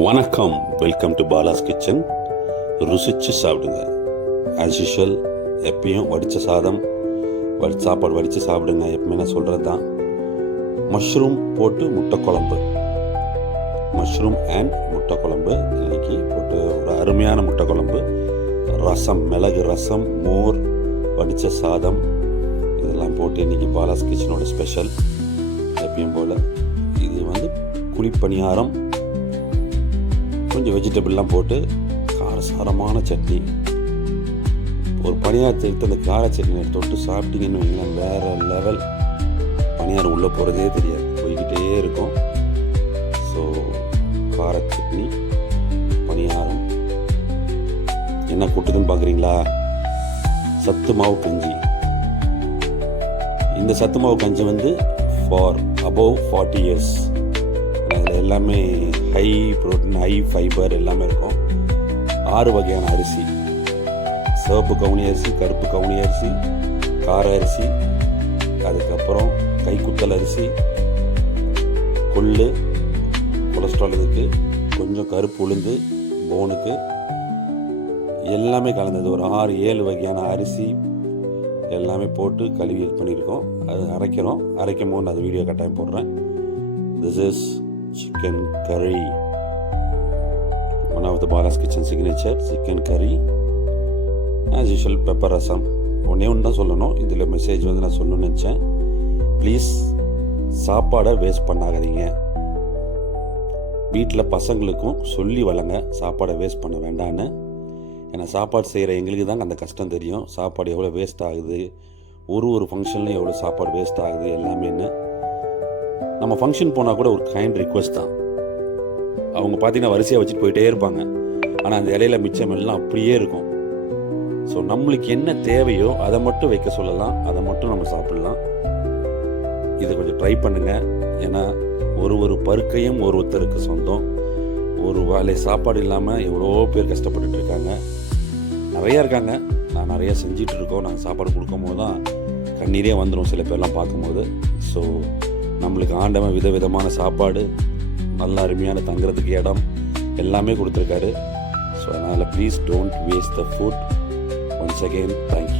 வணக்கம், welcome to Bala's kitchen. ருசிச்சு சாப்பிடுங்க. ஆஸ் யூஷுவல் எப்பயும் வடித்த சாதம் சாப்பாடு வடித்து சாப்பிடுங்க. எப்பவுமே நான் சொல்கிறது தான். மஷ்ரூம் போட்டு முட்டை குழம்பு, மஷ்ரூம் அண்ட் முட்டை குழம்பு இன்னைக்கு போட்டு ஒரு அருமையான முட்டை குழம்பு, ரசம், மிளகு ரசம், மோர், வடித்த சாதம் இதெல்லாம் போட்டு இன்றைக்கி பாலாஸ் கிச்சனோட ஸ்பெஷல். எப்பயும் போல் இது வந்து குழிப்பணியாரம், கொஞ்சம் வெஜிடபிள்லாம் போட்டு காரசாரமான சட்னி. ஒரு பணியாரத்தை எடுத்து அந்த கார சட்னி தொட்டு சாப்பிட்டீங்கன்னு வைங்களேன், வேறு லெவல். பணியாரம் உள்ளே போகிறதே தெரியாது, போய்கிட்டே இருக்கும். ஸோ கார சட்னி, பணியாரம், என்ன கூட்டுதுன்னு பார்க்குறீங்களா? சத்து மாவு கஞ்சி. இந்த சத்து மாவு கஞ்சி வந்து ஃபார் அபவ் 40 years. அதில் எல்லாமே ஹை ப்ரோட்டீன், ஹை ஃபைபர் எல்லாமே இருக்கும். 6 வகையான அரிசி: சிவப்பு கவுனி அரிசி, கருப்பு கவுனி அரிசி, கார அரிசி, அதுக்கப்புறம் கைக்குத்தல் அரிசி, கொள்ளு, கொலஸ்ட்ரால் இதுக்கு, கொஞ்சம் கருப்பு உளுந்து போனுக்கு, எல்லாமே கலந்தது. ஒரு 6-7 வகையான அரிசி எல்லாமே போட்டு கழுவி இது பண்ணியிருக்கோம். அது அரைக்கும் போது அது வீடியோ கட்டாயம் போடுறேன். This is chicken curry, one of the Balas kitchen signature chicken curry. as usual pepper rasam. ஒன்று தான் சொல்லணும் இதில். மெசேஜ் வந்து நான் சொல்லணும்னு நினச்சேன். ப்ளீஸ் சாப்பாடை வேஸ்ட் பண்ணாதீங்க. வீட்டில் பசங்களுக்கும் சொல்லி வளங்க, சாப்பாடை வேஸ்ட் பண்ண வேண்டான்னு. ஏன்னா சாப்பாடு செய்கிற எங்களுக்கு தாங்க அந்த கஷ்டம் தெரியும். சாப்பாடு எவ்வளோ வேஸ்ட் ஆகுது, ஒரு ஃபங்க்ஷன்லையும் எவ்வளோ சாப்பாடு வேஸ்ட் ஆகுது எல்லாமேன்னு. நம்ம ஃபங்க்ஷன் போனால் கூட ஒரு கைண்ட் ரிக்வெஸ்ட் தான். அவங்க பார்த்தீங்கன்னா வரிசையாக வச்சுட்டு போயிட்டே இருப்பாங்க, ஆனால் அந்த இலையில மிச்சம் எல்லாம் அப்படியே இருக்கும். ஸோ நம்மளுக்கு என்ன தேவையோ அதை மட்டும் வைக்க சொல்லலாம், அதை மட்டும் நம்ம சாப்பிடலாம். இதை கொஞ்சம் ட்ரை பண்ணுங்கள். ஏன்னா ஒரு பருக்கையும் ஒருத்தருக்கு சொந்தம். ஒரு வேலை சாப்பாடு இல்லாமல் எவ்வளோ பேர் கஷ்டப்பட்டுட்டு இருக்காங்க, நிறையா இருக்காங்க. நான் நிறையா செஞ்சிட்டு இருக்கோம். நாங்கள் சாப்பாடு கொடுக்கும் போது தான் கண்ணீரே வந்துடும் சில பேர்லாம் பார்க்கும்போது. ஸோ நம்மளுக்கு ஆண்டவன் விதவிதமான சாப்பாடு, நல்ல அருமையான தங்குறதுக்கு இடம் எல்லாமே கொடுத்துருக்காரு. ஸோ அதனால் please don't waste the food. Once again thank you.